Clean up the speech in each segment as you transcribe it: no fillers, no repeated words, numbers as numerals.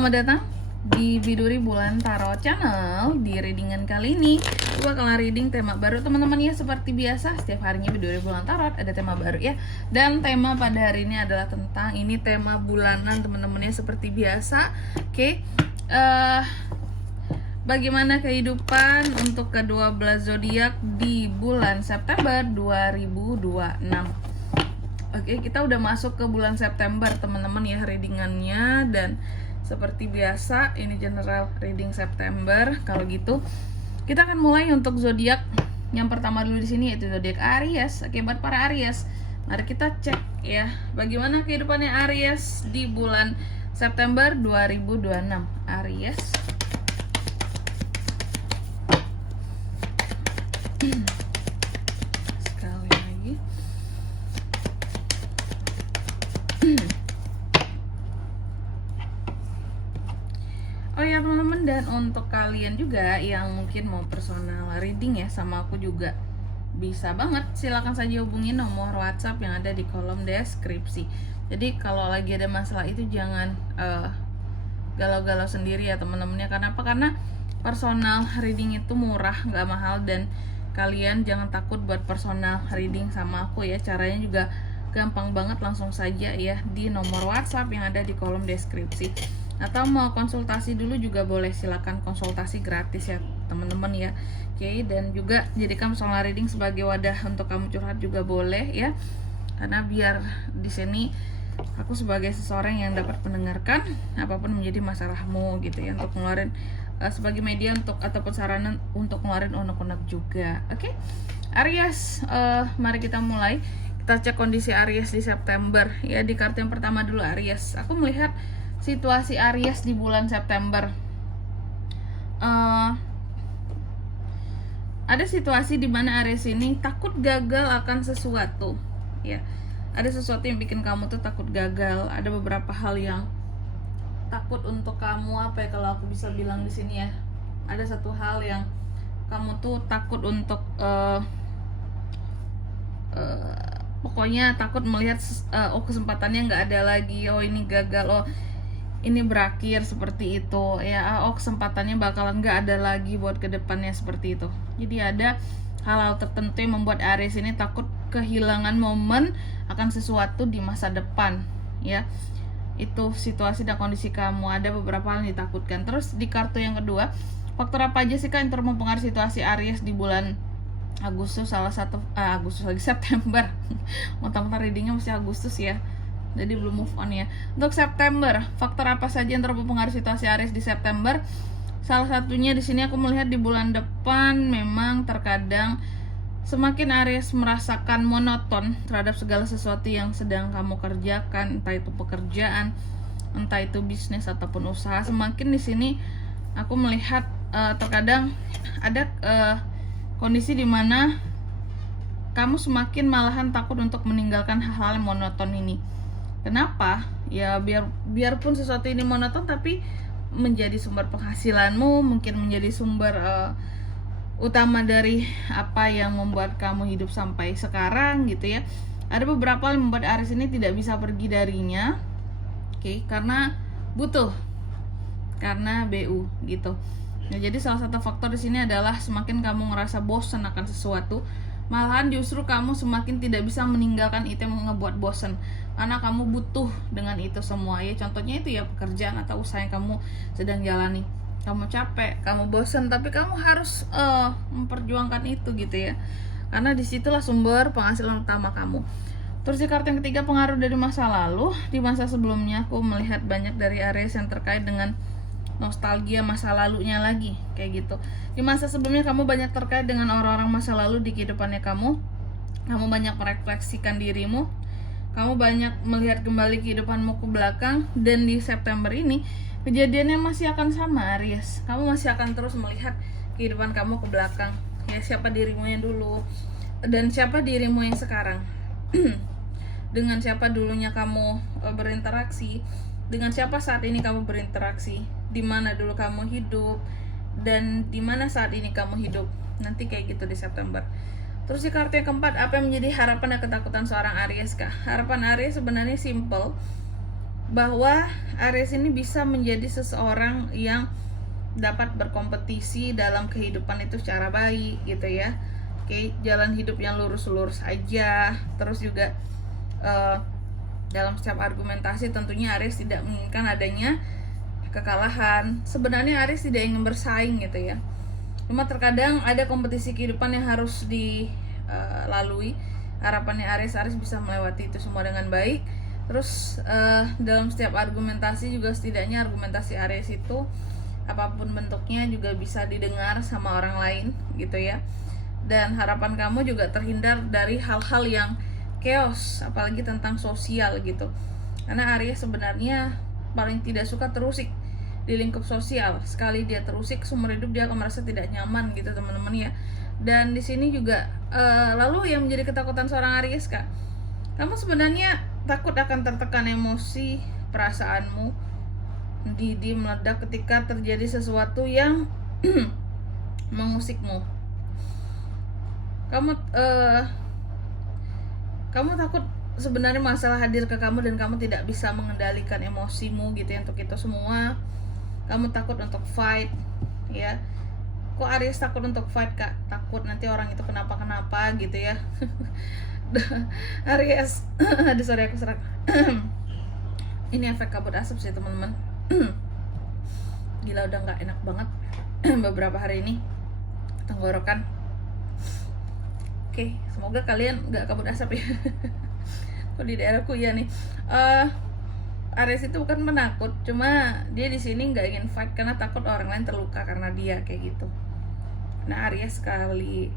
selamat datang di Biduri Bulan Tarot Channel. Di readingan kali ini gue bakalan reading tema baru teman-teman ya. Seperti biasa setiap harinya Biduri Bulan Tarot ada tema baru ya. Dan tema pada hari ini adalah tentang ini tema bulanan teman-teman ya, seperti biasa. Oke. Bagaimana kehidupan untuk ke-12 zodiak di bulan September 2026. Oke, kita udah masuk ke bulan September teman-teman ya readingannya, dan seperti biasa ini general reading September. Kalau gitu kita akan mulai untuk zodiak yang pertama dulu di sini, yaitu zodiak Aries. Oke, buat para Aries, mari kita cek ya bagaimana kehidupannya Aries di bulan September 2026. Aries. Sekali lagi. Oh ya teman-teman, dan untuk kalian juga yang mungkin mau personal reading ya sama aku juga bisa banget, silakan saja hubungi nomor WhatsApp yang ada di kolom deskripsi. Jadi kalau lagi ada masalah itu jangan galau-galau sendiri ya teman-temannya. Kenapa? Karena personal reading itu murah, nggak mahal, dan kalian jangan takut buat personal reading sama aku ya. Caranya juga gampang banget, langsung saja ya di nomor WhatsApp yang ada di kolom deskripsi. Atau mau konsultasi dulu juga boleh, silakan konsultasi gratis ya teman-teman ya. Oke, dan juga jadikan personal reading sebagai wadah untuk kamu curhat juga boleh ya. Karena biar di sini aku sebagai seseorang yang dapat mendengarkan apapun menjadi masalahmu gitu ya, untuk ngeluarin sebagai media untuk ataupun saranan untuk ngeluarin unek-unek juga. Oke. Aries, mari kita mulai. Kita cek kondisi Aries di September ya. Di kartu yang pertama dulu Aries. Aku melihat situasi Aries di bulan September. Ada situasi di mana Aries ini takut gagal akan sesuatu ya. Ada sesuatu yang bikin kamu tuh takut gagal. Ada beberapa hal yang takut untuk kamu, apa ya kalau aku bisa bilang di sini ya. Ada satu hal yang kamu tuh takut untuk pokoknya takut melihat kesempatannya nggak ada lagi, ini gagal, ini berakhir seperti itu ya, kesempatannya bakalan nggak ada lagi buat kedepannya seperti itu. Jadi ada hal-hal tertentu yang membuat Aries ini takut kehilangan momen akan sesuatu di masa depan ya. Itu situasi dan kondisi kamu, ada beberapa hal yang ditakutkan. Terus di kartu yang kedua, faktor apa aja sih kan yang mempengaruhi situasi Aries di bulan Agustus? Salah satu Agustus lagi September mentang-mentang readingnya masih Agustus ya, jadi belum move on ya. Untuk September, faktor apa saja yang terpengaruh situasi Aries di September? Salah satunya di sini aku melihat di bulan depan memang terkadang semakin Aries merasakan monoton terhadap segala sesuatu yang sedang kamu kerjakan, entah itu pekerjaan, entah itu bisnis ataupun usaha. Semakin di sini aku melihat terkadang ada kondisi di mana kamu semakin malahan takut untuk meninggalkan hal-hal yang monoton ini. Kenapa? Ya biarpun sesuatu ini monoton tapi menjadi sumber penghasilanmu, mungkin menjadi sumber utama dari apa yang membuat kamu hidup sampai sekarang gitu ya. Ada beberapa hal yang membuat Aries ini tidak bisa pergi darinya. Oke, karena butuh, karena BU gitu. Nah, jadi salah satu faktor di sini adalah semakin kamu ngerasa bosan akan sesuatu, malahan justru kamu semakin tidak bisa meninggalkan itu yang ngebuat bosan, karena kamu butuh dengan itu semua ya. Contohnya itu ya pekerjaan atau usaha yang kamu sedang jalani. Kamu capek, kamu bosan, tapi kamu harus memperjuangkan itu gitu ya, karena disitulah sumber penghasilan utama kamu. Terus di kartu yang ketiga, pengaruh dari masa lalu. Di masa sebelumnya aku melihat banyak dari Aries yang terkait dengan nostalgia masa lalunya lagi kayak gitu. Di masa sebelumnya kamu banyak terkait dengan orang-orang masa lalu di kehidupannya kamu banyak merefleksikan dirimu, kamu banyak melihat kembali kehidupanmu ke belakang. Dan di September ini kejadiannya masih akan sama Aries, kamu masih akan terus melihat kehidupan kamu ke belakang ya, siapa dirimu yang dulu dan siapa dirimu yang sekarang. Dengan siapa dulunya kamu berinteraksi, dengan siapa saat ini kamu berinteraksi, di mana dulu kamu hidup dan di mana saat ini kamu hidup. Nanti kayak gitu di September. Terus di kartu yang keempat, apa yang menjadi harapan dan ketakutan seorang Aries kah? Harapan Aries sebenarnya simple. bahwa Aries ini bisa menjadi seseorang yang dapat berkompetisi dalam kehidupan itu secara baik gitu ya. Oke, jalan hidup yang lurus-lurus aja. Terus juga dalam setiap argumentasi tentunya Aries tidak menginginkan adanya kekalahan. Sebenarnya Aries tidak ingin bersaing gitu ya. Cuma terkadang ada kompetisi kehidupan yang harus dilalui. Harapannya Aries bisa melewati itu semua dengan baik. Terus dalam setiap argumentasi juga setidaknya argumentasi Aries itu apapun bentuknya juga bisa didengar sama orang lain gitu ya. Dan harapan kamu juga terhindar dari hal-hal yang chaos, apalagi tentang sosial gitu. Karena Aries sebenarnya paling tidak suka terusik di lingkup sosial. Sekali dia terusik, seumur hidup dia akan merasa tidak nyaman gitu teman-teman ya. Dan di sini juga lalu yang menjadi ketakutan seorang Aries Kak, kamu sebenarnya takut akan tertekan emosi, perasaanmu meledak ketika terjadi sesuatu yang mengusikmu. Kamu takut sebenarnya masalah hadir ke kamu dan kamu tidak bisa mengendalikan emosimu gitu ya. Untuk itu semua kamu takut untuk fight ya. Kok Aries takut untuk fight Kak? Takut nanti orang itu kenapa-kenapa gitu ya. Aries aduh sorry aku serak. Ini efek kabut asap sih teman-teman. Gila udah nggak enak banget beberapa hari ini tenggorokan. Oke, semoga kalian nggak kabut asap ya. Kok di daerahku ya nih. Aries itu bukan penakut, cuma dia di sini nggak ingin fight karena takut orang lain terluka karena dia kayak gitu. Nah Aries sekali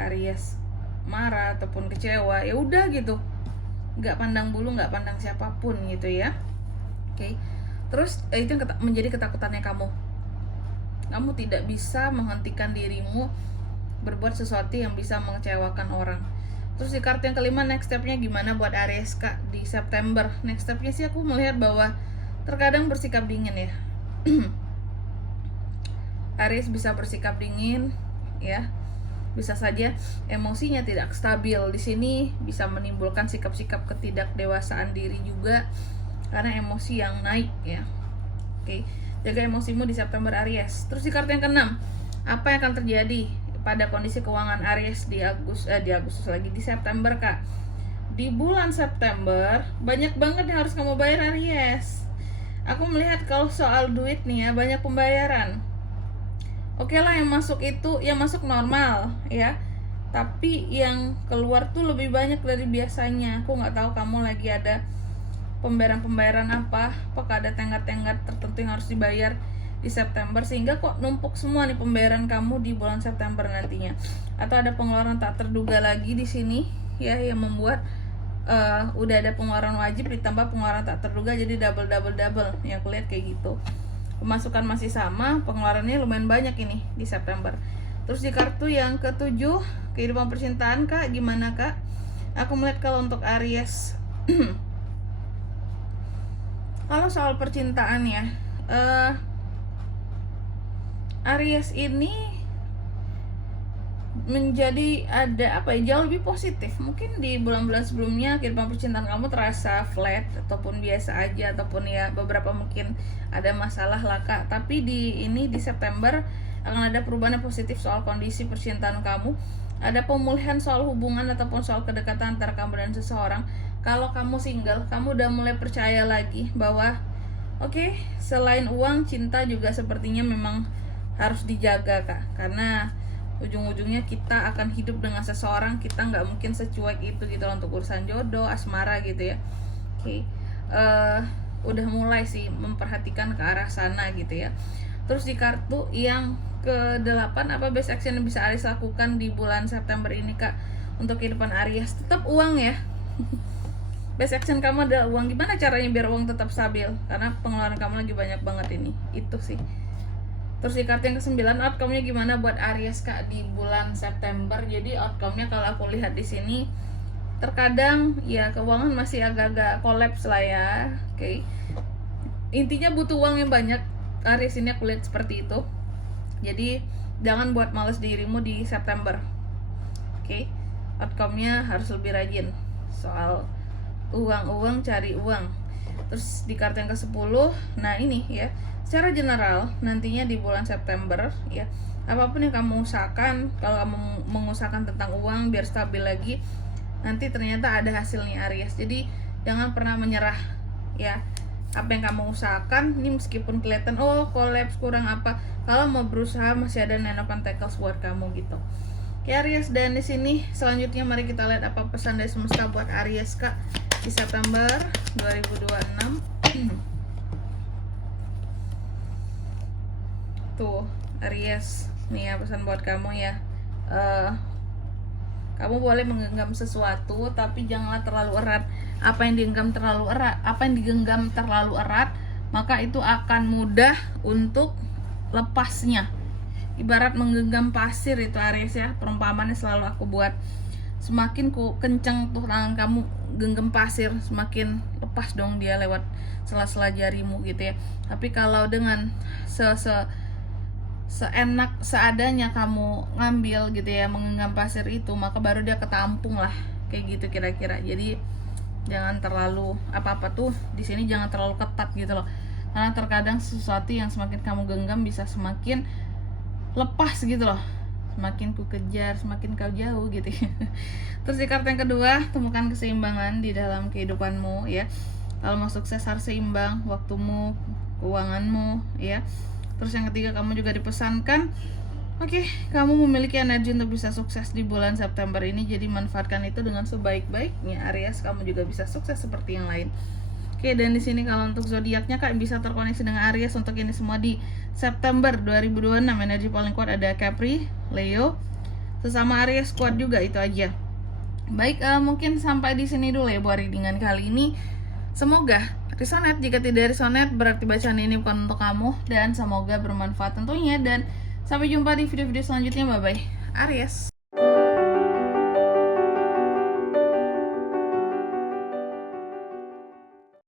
Aries marah ataupun kecewa ya udah gitu, nggak pandang bulu, nggak pandang siapapun gitu ya. Oke. Terus itu yang menjadi ketakutannya kamu. Kamu tidak bisa menghentikan dirimu berbuat sesuatu yang bisa mengecewakan orang. Terus di kartu yang kelima, next stepnya gimana buat Aries Kak di September? Next stepnya sih aku melihat bahwa terkadang bersikap dingin ya. Aries bisa bersikap dingin ya. Bisa saja emosinya tidak stabil. Di sini bisa menimbulkan sikap-sikap ketidakdewasaan diri juga karena emosi yang naik ya. Oke, jaga emosimu di September Aries. Terus di kartu yang keenam, apa yang akan terjadi pada kondisi keuangan Aries di September Kak? Di bulan September banyak banget yang harus kamu bayar Aries. Aku melihat kalau soal duit nih ya, banyak pembayaran. Oke lah, yang masuk itu yang masuk normal ya, tapi yang keluar tuh lebih banyak dari biasanya. Aku nggak tahu kamu lagi ada pembayaran apakah ada tenggat-tenggat tertentu yang harus dibayar di September sehingga kok numpuk semua nih pembayaran kamu di bulan September nantinya, atau ada pengeluaran tak terduga lagi di sini ya yang membuat udah ada pengeluaran wajib ditambah pengeluaran tak terduga, jadi double yang aku lihat kayak gitu. Pemasukan masih sama, pengeluarannya lumayan banyak ini di September. Terus di kartu yang ketujuh, kehidupan percintaan Kak gimana Kak? Aku melihat kalau untuk Aries kalau soal percintaan ya, Aries ini menjadi ada jauh lebih positif. Mungkin di bulan-bulan sebelumnya kehidupan percintaan kamu terasa flat ataupun biasa aja, ataupun ya beberapa mungkin ada masalah lah Kak. Tapi di September akan ada perubahan yang positif soal kondisi percintaan kamu. Ada pemulihan soal hubungan ataupun soal kedekatan antara kamu dan seseorang. Kalau kamu single, kamu udah mulai percaya lagi bahwa oke, selain uang, cinta juga sepertinya memang harus dijaga Kak. Karena ujung-ujungnya kita akan hidup dengan seseorang, kita nggak mungkin secuek itu gitu untuk urusan jodoh, asmara gitu ya. Oke, udah mulai sih memperhatikan ke arah sana gitu ya. Terus di kartu yang ke-8, apa best action yang bisa Aries lakukan di bulan September ini Kak untuk kehidupan Aries? Tetap uang ya. Best action kamu adalah uang. Gimana caranya biar uang tetap stabil? Karena pengeluaran kamu lagi banyak banget ini. Itu sih. Terus di kartu yang ke-9, outcome-nya gimana buat Aries Kak di bulan September? Jadi outcome-nya kalau aku lihat di sini terkadang ya keuangan masih agak-agak kolaps lah ya. Oke. Intinya butuh uang yang banyak. Aries ini aku lihat seperti itu. Jadi jangan buat males dirimu di September. Oke. Outcome-nya harus lebih rajin soal uang, cari uang. Terus di kartu yang ke-10, nah ini ya, secara general nantinya di bulan September ya, apapun yang kamu usahakan, kalau kamu mengusahakan tentang uang biar stabil lagi, nanti ternyata ada hasilnya Aries. Jadi jangan pernah menyerah ya. Apa yang kamu usahakan ini meskipun kelihatan kolaps kurang apa, kalau mau berusaha masih ada Nine of Pentacles buat kamu gitu. Oke Aries, dan di sini selanjutnya mari kita lihat apa pesan dari semesta buat Aries Kak di September 2026. Tuh Aries, nih ya pesan buat kamu ya. Kamu boleh menggenggam sesuatu tapi janganlah terlalu erat. Apa yang digenggam terlalu erat, maka itu akan mudah untuk lepasnya. Ibarat menggenggam pasir itu Aries ya, perumpamannya selalu aku buat. Semakin kenceng tuh tangan kamu genggam pasir, semakin lepas dong dia lewat sela-sela jarimu gitu ya. Tapi kalau dengan seenak seadanya kamu ngambil gitu ya, menggenggam pasir itu, maka baru dia ketampung lah, kayak gitu kira-kira. Jadi jangan terlalu apa-apa tuh di sini, jangan terlalu ketat gitu loh, karena terkadang sesuatu yang semakin kamu genggam bisa semakin lepas gitu loh, semakin ku kejar semakin kau jauh gitu ya. Terus di kartu yang kedua, temukan keseimbangan di dalam kehidupanmu ya. Kalau mau sukses harus seimbang, waktumu, keuanganmu ya. Terus yang ketiga, kamu juga dipesankan kamu memiliki energi untuk bisa sukses di bulan September ini, jadi manfaatkan itu dengan sebaik-baiknya Aries. Kamu juga bisa sukses seperti yang lain. Dan di sini kalau untuk zodiaknya Kak bisa terkoneksi dengan Aries untuk ini semua di September 2026. Energi paling kuat ada Capri, Leo, sesama Aries kuat juga, itu aja. Baik, mungkin sampai di sini dulu ya buat readingan kali ini. Semoga resonate. Jika tidak resonate berarti bacaan ini bukan untuk kamu, dan semoga bermanfaat tentunya, dan sampai jumpa di video-video selanjutnya. Bye bye Aries.